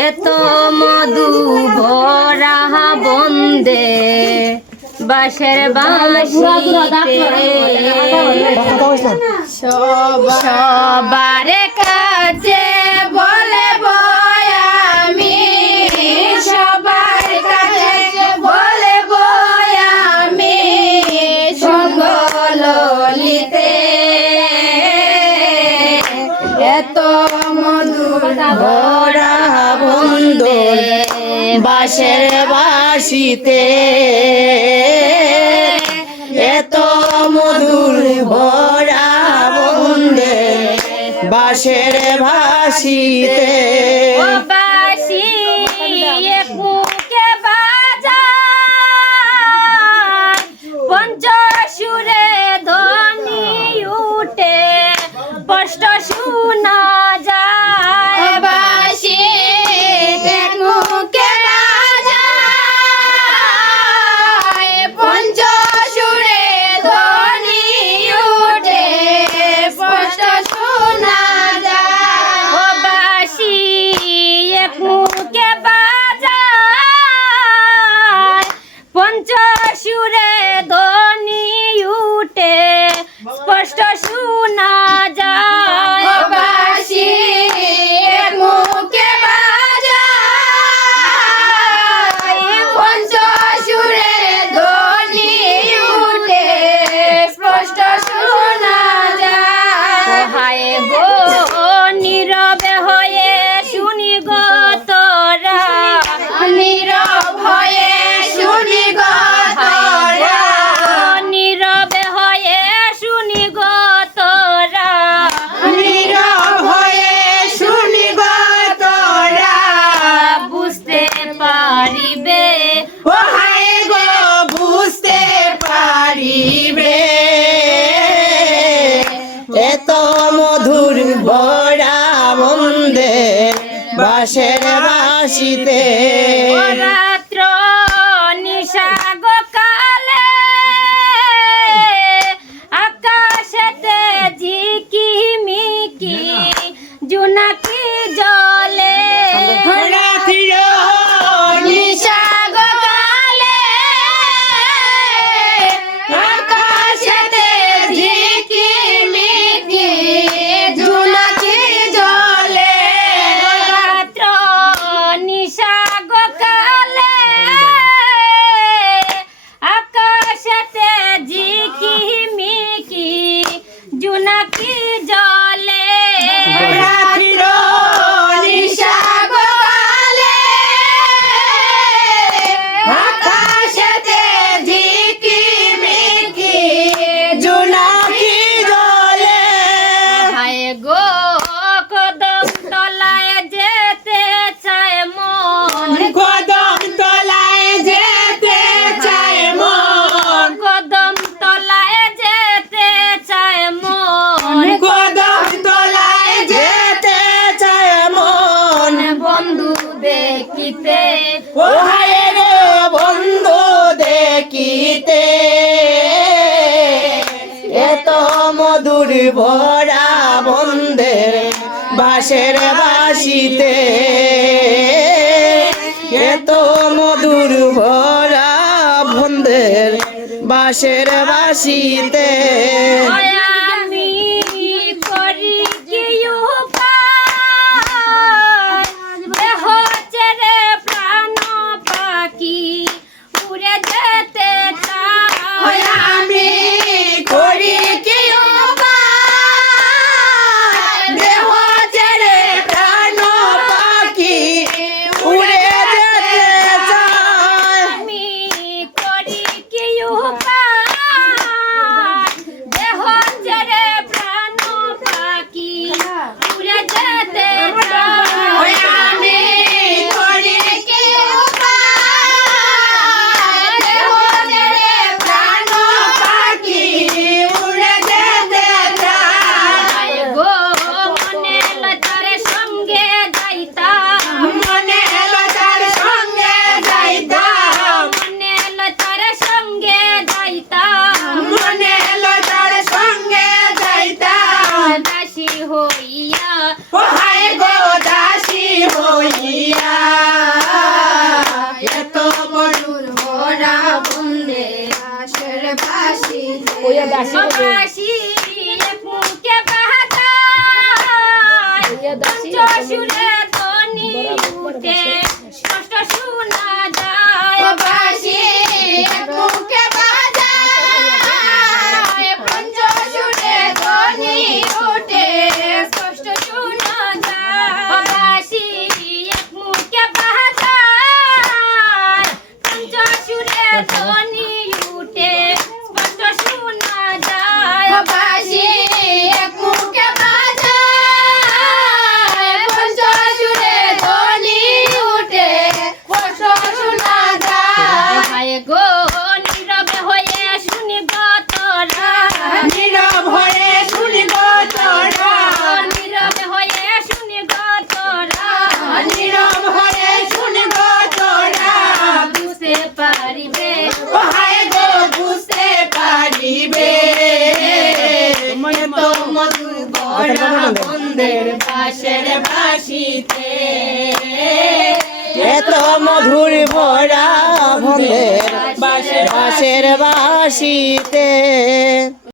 এত মধু ভরা বন্দে বাঁশের বাঁশিতে সবার কাছে বলে আমি সবার কাছে বলে আমি সঙ্গ ললিতে এত মধু ভরা বন্দে বাঁশের বাঁশিতে এত মধুর ভরা বন্দে বাঁশের বাঁশিতে বাঁশি মুখে বাজায় পঞ্চসুরে ধ্বনি উঠে স্পষ্ট শোনা যায় বাঁশি মুখে বাজায় পঞ্চসুরে ধ্বনি উঠে স্পষ্ট শোনা যায় বাঁশি মুখে বাজায় পঞ্চসুরে ধ্বনি উঠে স্পষ্ট শোনা যায় বাঁশি মুখে বাজায় পঞ্চসুরে ধ্বনি উঠে স্পষ্ট শোনা যায় হায় গো নীরবে হয়ে শুনি গো তোরা নীরব হয়ে শুনি গো তোরা নীরবে হয়ে শুনি গো তোরা নীরব হয়ে শুনি গো তোরা বুঝতে পারিবে ও হায় গো বুঝতে পারিবে এত মধুর ভরা বন্দে বাঁশের বাঁশিতে রাত্র নিশা গো কালে আকাশেতে ঝিকি মিকি জোনাকি জলে রাত্র নিশা গো কালে আকাশেতে ঝিকি মিকি জোনাকি জলে রাত্র নিশা গো কালে আকাশেতে ঝিকি মিকি জোনাকি জলে রাত্র নিশা গো কালে আকাশেতে ঝিকি মিকি জোনাকি জলে হায় গো কদম তলায় যেতে চায় মন কদম তলায় যেতে চায় মন কদম তলায় যেতে চায় মন কদম তলায় যেতে চায় মন বন্ধু দেখিতে ও হায় রে বন্ধু দেখিতে এত মধুর ভরা বন্দে বাঁশের বাঁশিতে এত মধুর ভরা বন্দের বাঁশের বাঁশিতে আমি করি কি উপায় দেহ ছেড়ে প্রাণ পাখি উড়ে যেতে চায় আমি করি কি উপায় দেহ ছেড়ে প্রাণ পাখি উড়ে যেতে চায় আমি করি কি উপায় দেহ বাসি এক মুখে বাজায় পঞ্চসুরে ধ্বনি উঠে স্পষ্ট শোনা যায় বাসি এক মুখে বাজায় পঞ্চসুরে ধ্বনি উঠে স্পষ্ট শোনা যায় বাসি এক মুখে বাজায় পঞ্চসুরে ধ্বনি উঠে স্পষ্ট শোনা যায় বাসি এক মুখে বাজায় পঞ্চসুরে ধ্বনি উঠে স্পষ্ট শোনা যায় হায় গো নীরবে হয়ে শুনি গো তোরা নীরব হয়ে শুনি গো তোরা নীরবে হয়ে শুনি গো তোরা নীরব হয়ে শুনি গো তোরা বুঝতে পারিবে ও হায় গো বুঝতে পারিবে তো মধুর ভরা বন্দের বাঁশের বাঁশিতে এত মধুর ভরা বন্দের বাঁশের বাঁশিতে